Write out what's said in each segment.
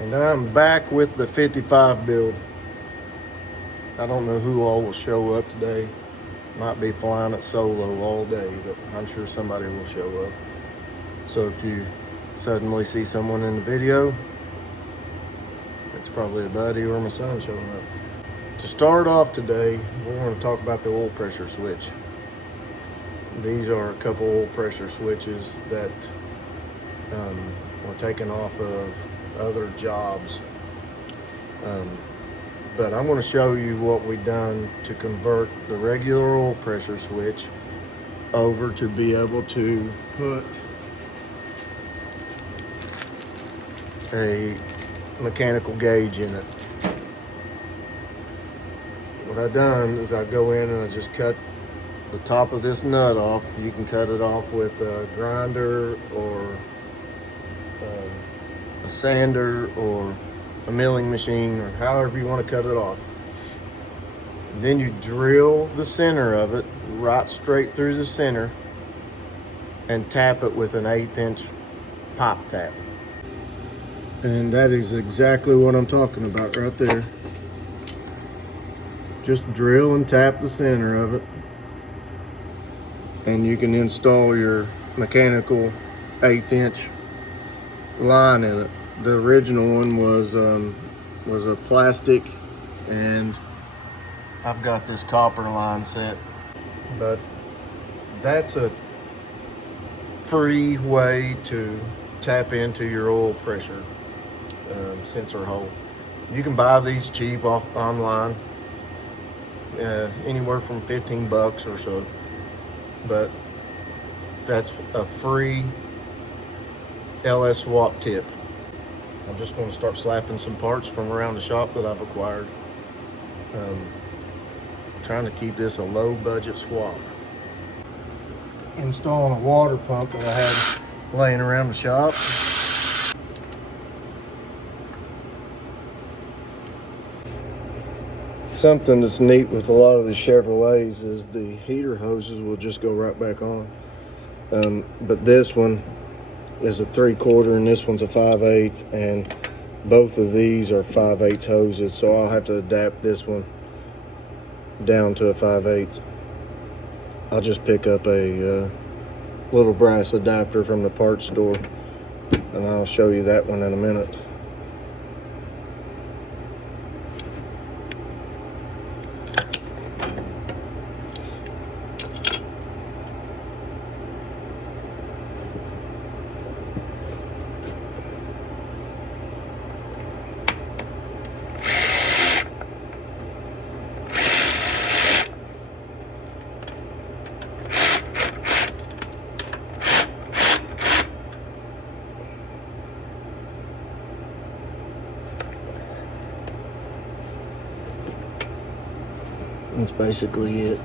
And I'm back with the 55 build. I don't know who all will show up today. Might be flying it solo all day, but I'm sure somebody will show up. So if you suddenly see someone in the video, it's probably a buddy or my son showing up. To start off today, we're going to talk about the oil pressure switch. These are a couple oil pressure switches that were taken off of other jobs. But I'm going to show you what we've done to convert the regular oil pressure switch over to be able to put a mechanical gauge in it. What I've done is I go in and I just cut the top of this nut off. You can cut it off with a grinder or a sander or a milling machine, or however you want to cut it off. Then you drill the center of it right straight through the center and tap it with an 1/8 inch pop tap. And that is exactly what I'm talking about right there. Just drill and tap the center of it, and you can install your mechanical 1/8 inch line in it. The original one was a plastic, and I've got this copper line set. But that's a free way to tap into your oil pressure sensor hole. You can buy these cheap online, anywhere from 15 bucks or so. But that's a free LS swap tip. I'm just going to start slapping some parts from around the shop that I've acquired. Trying to keep this a low budget swap. Installing a water pump that I had laying around the shop. Something that's neat with a lot of the Chevrolets is the heater hoses will just go right back on. But this one is a 3/4 and this one's a 5/8, and both of these are 5/8 hoses, so I'll have to adapt this one down to a 5/8. I'll just pick up a little brass adapter from the parts store, and I'll show you that one in a minute. That's basically it.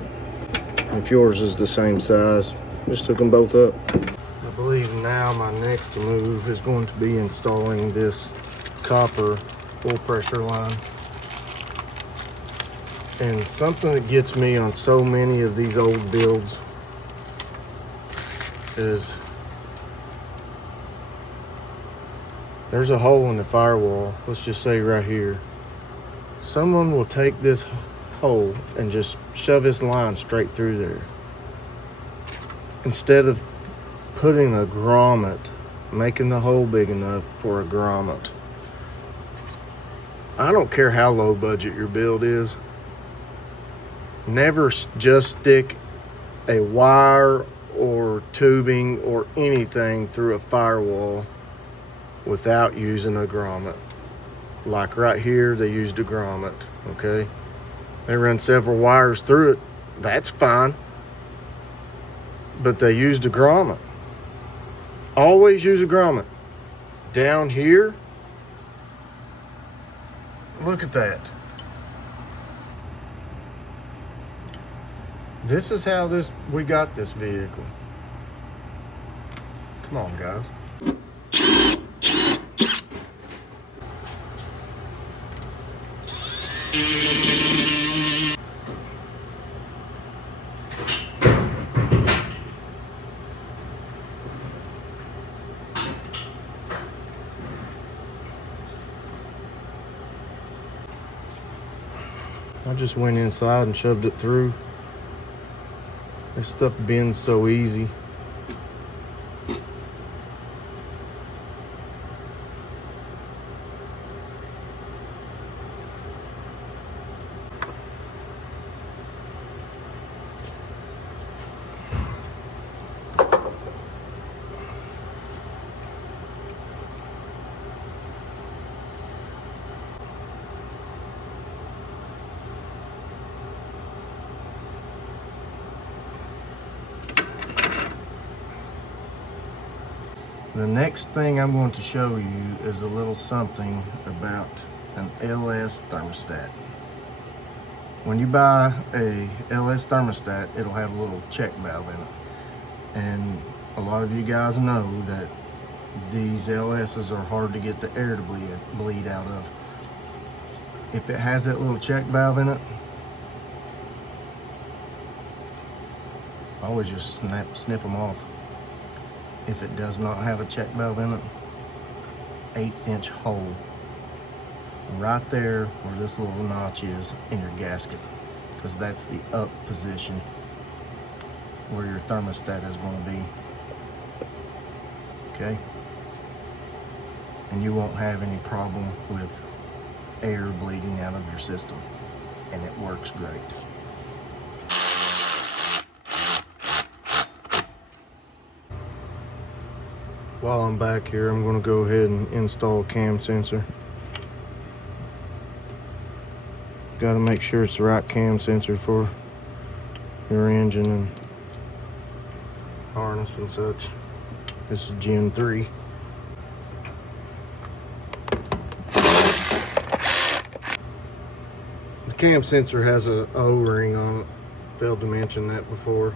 If yours is the same size, just hook them both up. I believe now my next move is going to be installing this copper oil pressure line. And something that gets me on so many of these old builds is there's a hole in the firewall, let's just say right here. Someone will take this hole and just shove his line straight through there instead of putting a grommet, making the hole big enough for a grommet. I don't care how low budget your build is, never just stick a wire or tubing or anything through a firewall without using a grommet. Like right here, they used a grommet, okay? They run several wires through it, that's fine. But they used a grommet. Always use a grommet. Down here, look at that. This is how we got this vehicle. Come on, guys. I just went inside and shoved it through. This stuff bends so easy. The next thing I'm going to show you is a little something about an LS thermostat. When you buy a LS thermostat, it'll have a little check valve in it. And a lot of you guys know that these LSs are hard to get the air to bleed out of. If it has that little check valve in it, I always just snip them off. If it does not have a check valve in it, 1/8" hole right there where this little notch is in your gasket, because that's the up position where your thermostat is going to be. Okay, and you won't have any problem with air bleeding out of your system, and it works great. While I'm back here, I'm going to go ahead and install a cam sensor. Got to make sure it's the right cam sensor for your engine and harness and such. This is Gen 3. The cam sensor has a O-ring on it. Failed to mention that before.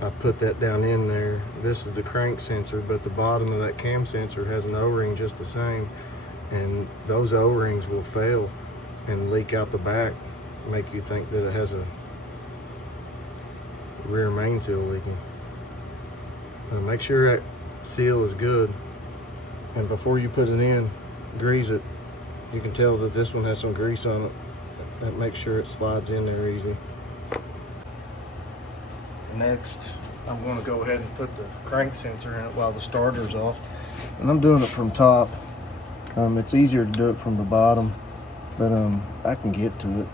I put that down in there. This is the crank sensor, but the bottom of that cam sensor has an O-ring just the same, and those O-rings will fail and leak out the back, make you think that it has a rear main seal leaking. Make sure that seal is good, and before you put it in, grease it. You can tell that this one has some grease on it. That makes sure it slides in there easy. Next, I'm going to go ahead and put the crank sensor in it while the starter's off. And I'm doing it from top. It's easier to do it from the bottom, but I can get to it.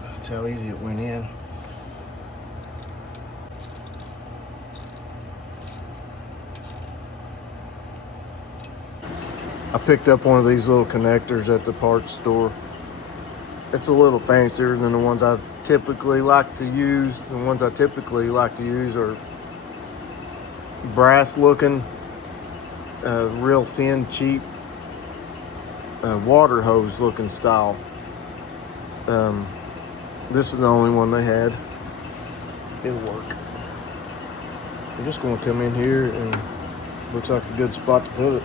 That's how easy it went in. I picked up one of these little connectors at the parts store. It's a little fancier than the ones I typically like to use. The ones I typically like to use are brass looking, real thin, cheap, water hose looking style. This is the only one they had. It'll work. I'm just going to come in here, and looks like a good spot to put it.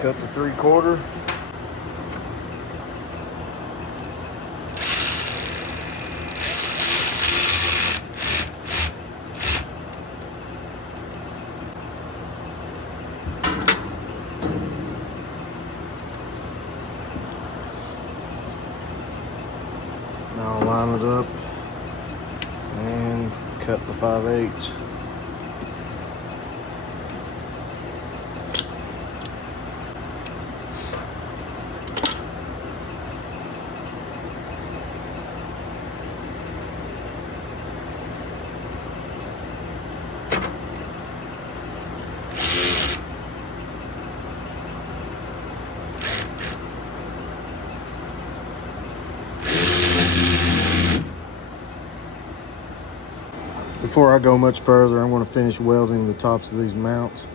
Cut the 3/4. Now I'll line it up and cut the 5/8. Before I go much further, I'm going to finish welding the tops of these mounts.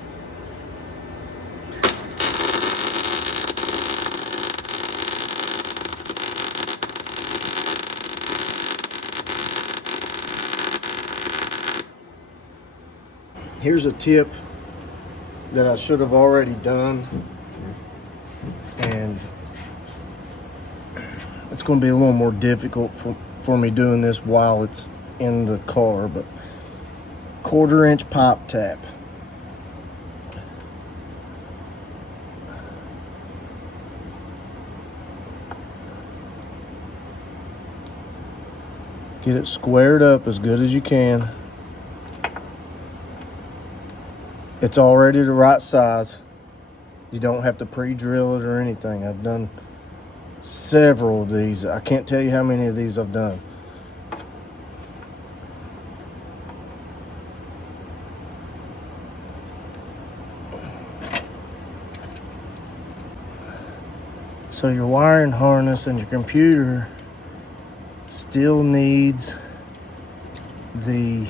Here's a tip that I should have already done, and it's going to be a little more difficult for me doing this while it's in the car, but 1/4" pipe tap. Get it squared up as good as you can. It's already the right size. You don't have to pre-drill it or anything. I've done several of these. I can't tell you how many of these I've done. So your wiring harness and your computer still needs the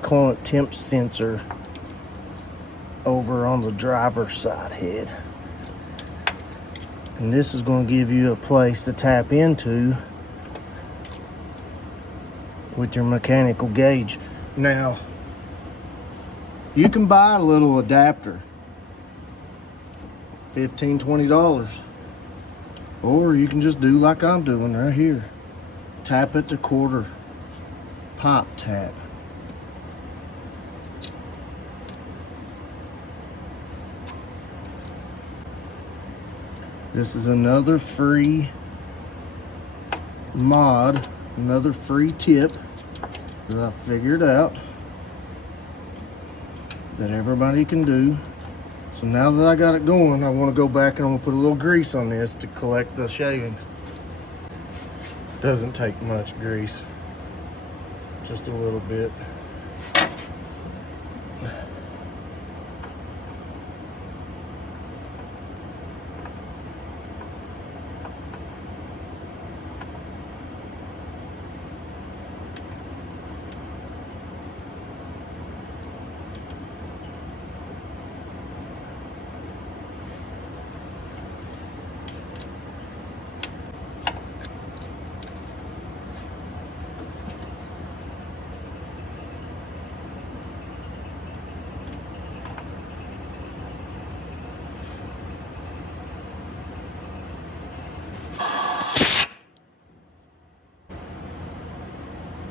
coolant temp sensor over on the driver's side head. And this is going to give you a place to tap into with your mechanical gauge. Now, you can buy a little adapter, $15, $20. Or you can just do like I'm doing right here. Tap it to quarter pop tap. This is another free mod, another free tip that I figured out that everybody can do. So now that I got it going, I want to go back and I'm going to put a little grease on this to collect the shavings. Doesn't take much grease, just a little bit.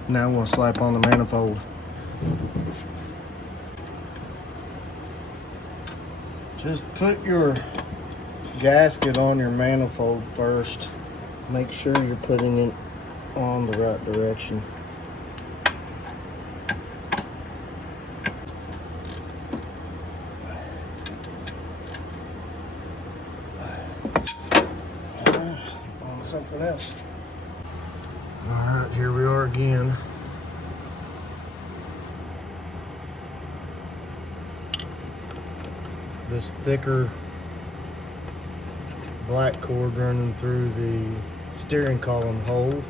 Now I'm going to slap on the manifold. Just put your gasket on your manifold first. Make sure you're putting it on the right direction. On something else. Alright, here we are again. This thicker black cord running through the steering column hole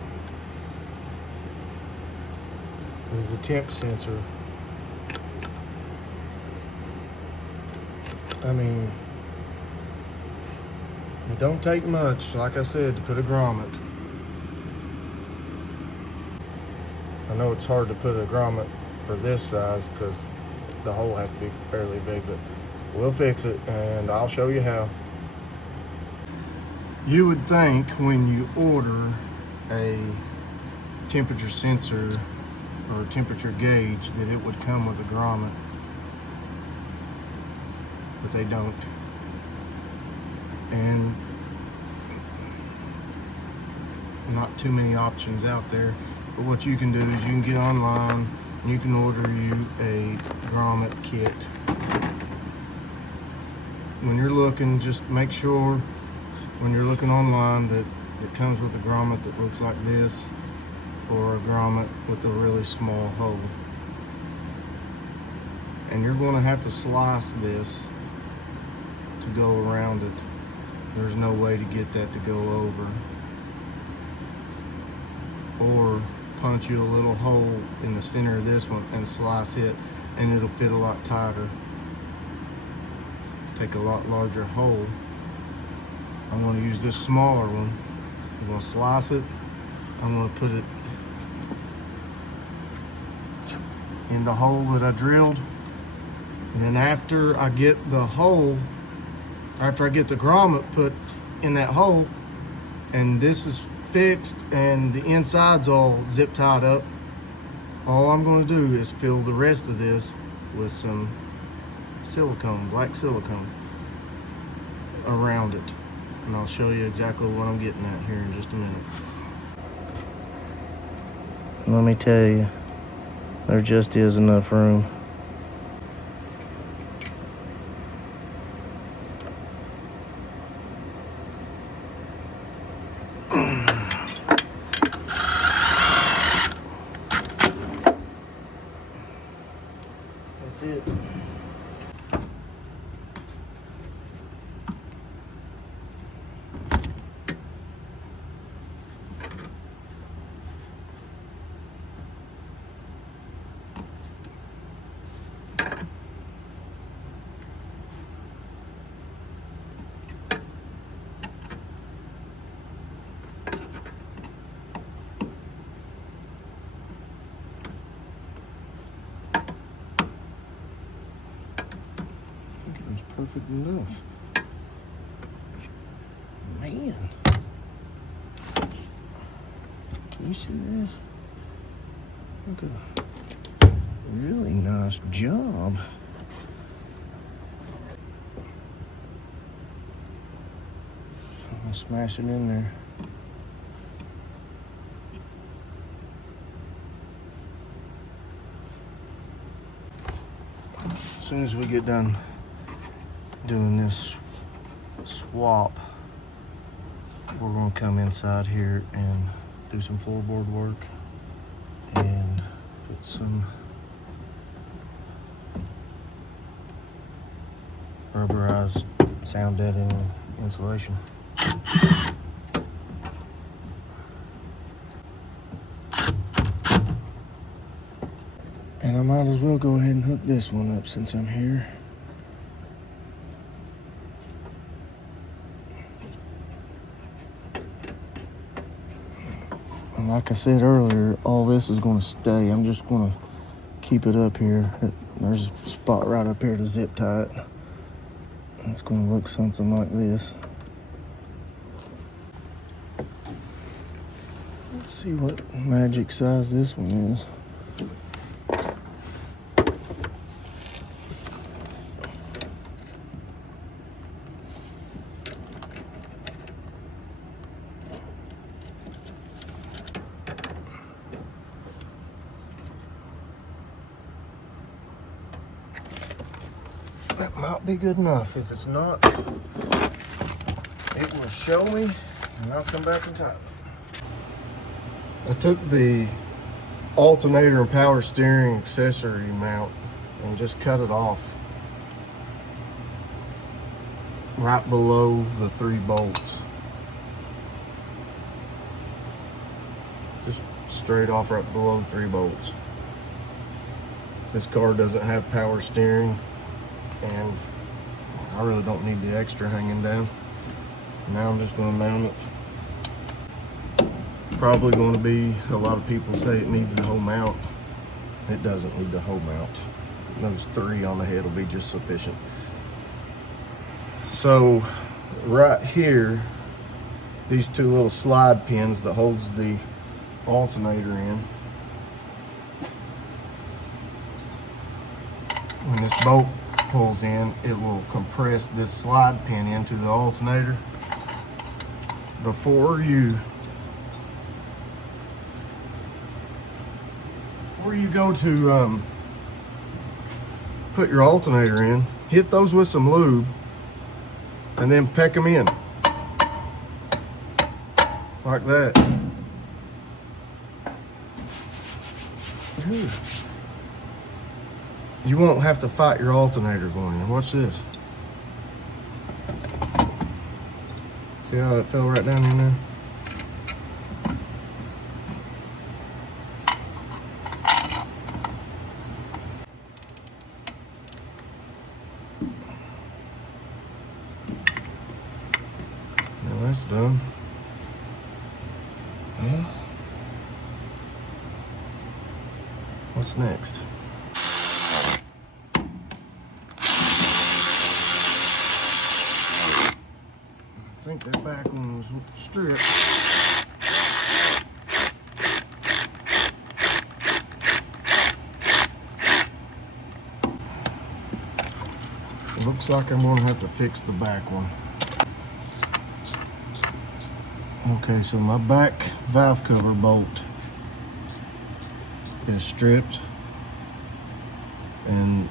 is the temp sensor. I mean, it don't take much, like I said, to put a grommet. I know it's hard to put a grommet for this size because the hole has to be fairly big, but we'll fix it and I'll show you how. You would think when you order a temperature sensor or a temperature gauge that it would come with a grommet, but they don't. And not too many options out there. But what you can do is you can get online and you can order you a grommet kit. When you're looking, just make sure when you're looking online that it comes with a grommet that looks like this, or a grommet with a really small hole. And you're going to have to slice this to go around it. There's no way to get that to go over. Or punch you a little hole in the center of this one and slice it, and it'll fit a lot tighter. Take a lot larger hole. I'm going to use this smaller one. I'm going to slice it. I'm going to put it in the hole that I drilled. And then after I get the hole, after I get the grommet put in that hole, and this is fixed and the inside's all zip tied up, all I'm going to do is fill the rest of this with some silicone, black silicone, around it. and I'll show you exactly what I'm getting at here in just a minute. Let me tell you, there just is enough room. That's it. Perfect enough. Man. Can you see this? Look a really nice job. I'm gonna smash it in there. As soon as we get done doing this swap, we're gonna come inside here and do some floorboard work and put some rubberized sound deadening insulation. And I might as well go ahead and hook this one up since I'm here. Like I said earlier, all this is going to stay. I'm just going to keep it up here. There's a spot right up here to zip tie it. It's going to look something like this. Let's see what magic size this one is. That might be good enough. If it's not, it will show me and I'll come back and tighten it. I took the alternator and power steering accessory mount and just cut it off right below the 3 bolts. Just straight off right below 3 bolts. This car doesn't have power steering, and I really don't need the extra hanging down. Now I'm just going to mount it. Probably going to be, a lot of people say it needs the whole mount. It doesn't need the whole mount. Those 3 on the head will be just sufficient. So right here, these 2 little slide pins that holds the alternator in. When this bolt pulls in, it will compress this slide pin into the alternator. Before you go to put your alternator in, hit those with some lube and then peck them in like that. Ooh. You won't have to fight your alternator going in. Watch this. See how it fell right down in there? Now that's done. Well, what's next? I think that back one was stripped. Looks like I'm gonna have to fix the back one. Okay, so my back valve cover bolt is stripped, and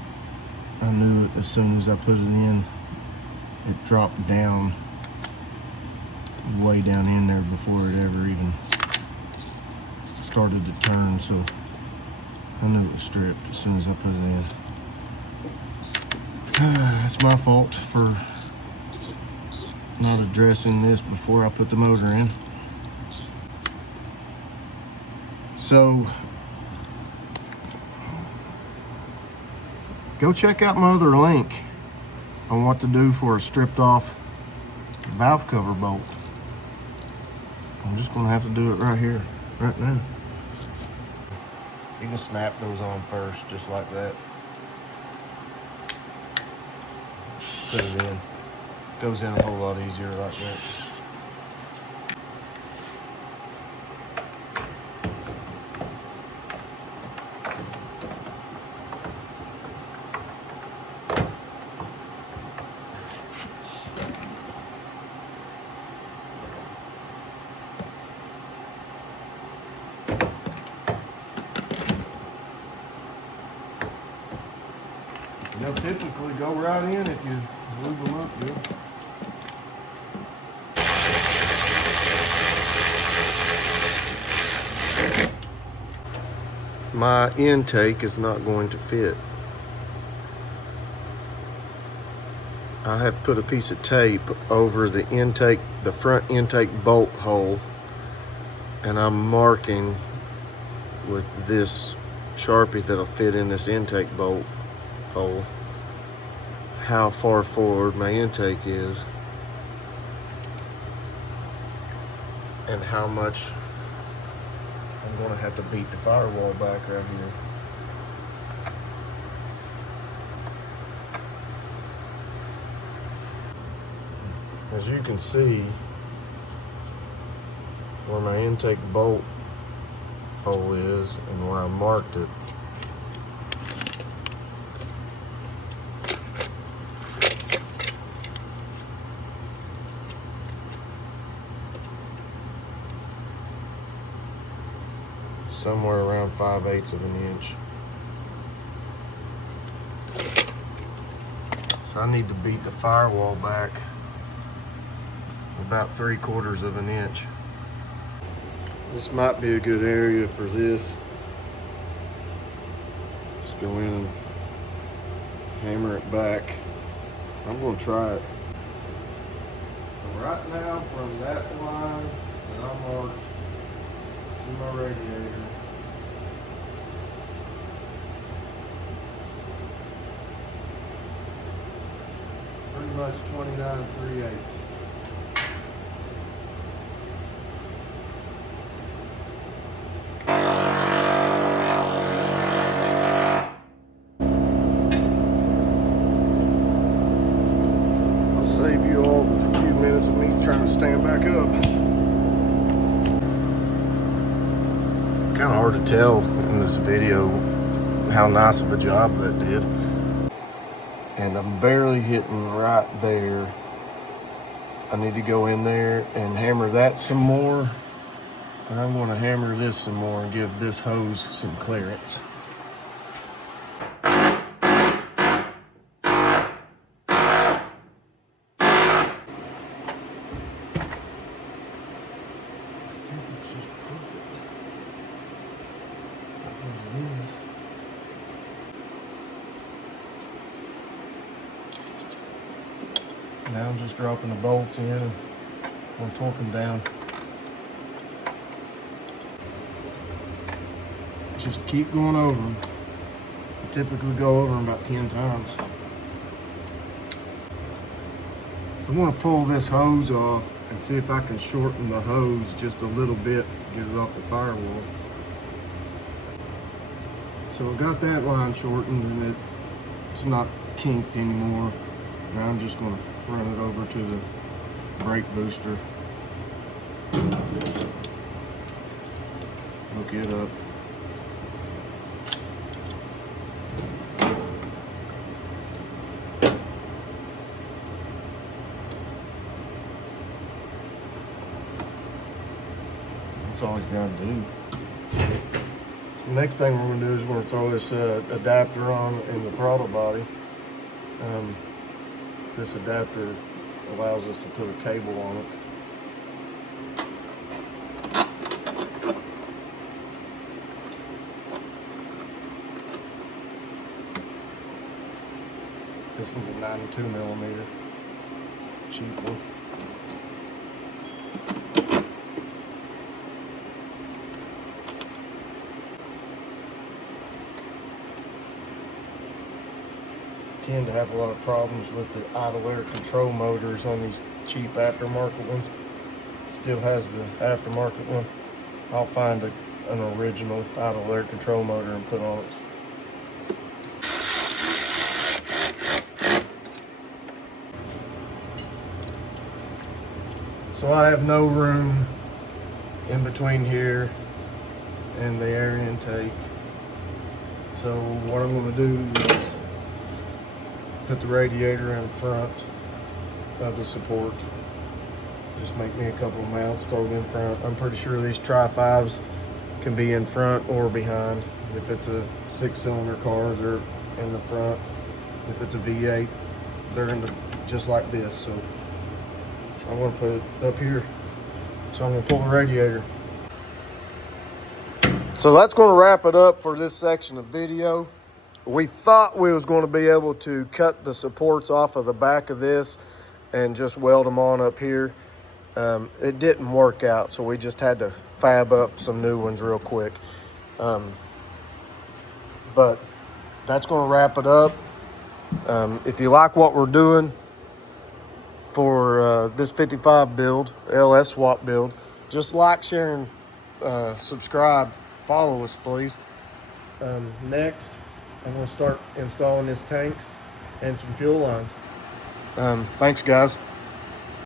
I knew it as soon as I put it in. It dropped down, way down in there before it ever even started to turn, so I knew it was stripped as soon as I put it in. It's my fault for not addressing this before I put the motor in. So go check out my other link on what to do for a stripped off valve cover bolt. I'm just gonna have to do it right here, right now. You can snap those on first, just like that. Put it in. Goes in a whole lot easier like that. They'll typically go right in if you lube them up good. My intake is not going to fit. I have put a piece of tape over the intake, the front intake bolt hole, and I'm marking with this Sharpie that'll fit in this intake bolt hole how far forward my intake is and how much I'm going to have to beat the firewall back right here. As you can see, where my intake bolt hole is and where I marked it, somewhere around 5/8 of an inch. So I need to beat the firewall back about 3/4 of an inch. This might be a good area for this. Just go in and hammer it back. I'm going to try it. So right now, from that line that I marked to my radiator, pretty much 29 3/8. I'll save you all the few minutes of me trying to stand back up. It's kind of hard to tell in this video how nice of a job that did. And I'm barely hitting right there. I need to go in there and hammer that some more. And I'm going to hammer this some more and give this hose some clearance. Now I'm just dropping the bolts in and I'll torque them down. Just keep going over them. I typically go over them about 10 times. I'm going to pull this hose off and see if I can shorten the hose just a little bit, get it off the firewall. So I got that line shortened and it's not kinked anymore. Now I'm just going to run it over to the brake booster, hook it up. That's all he's got to do. So next thing we're going to do is we're going to throw this adapter on in the throttle body. This adapter allows us to put a cable on it. This is a 92 millimeter, cheap one. Tend to have a lot of problems with the idle air control motors on these cheap aftermarket ones. Still has the aftermarket one. I'll find an original idle air control motor and put on it. So I have no room in between here and the air intake. So what I'm going to do is put the radiator in front of the support. Just make me a couple of mounts, throw it in front. I'm pretty sure these Tri-5s can be in front or behind. If it's a 6-cylinder car, they're in the front. If it's a V8, they're in the, just like this. So I'm going to put it up here. So I'm going to pull the radiator. So that's going to wrap it up for this section of video. We thought we was going to be able to cut the supports off of the back of this and just weld them on up here. It didn't work out, so we just had to fab up some new ones real quick. But that's going to wrap it up. If you like what we're doing for this 55 build, LS swap build, just like, share, and subscribe. Follow us, please. Next, I'm going to start installing these tanks and some fuel lines. Thanks, guys.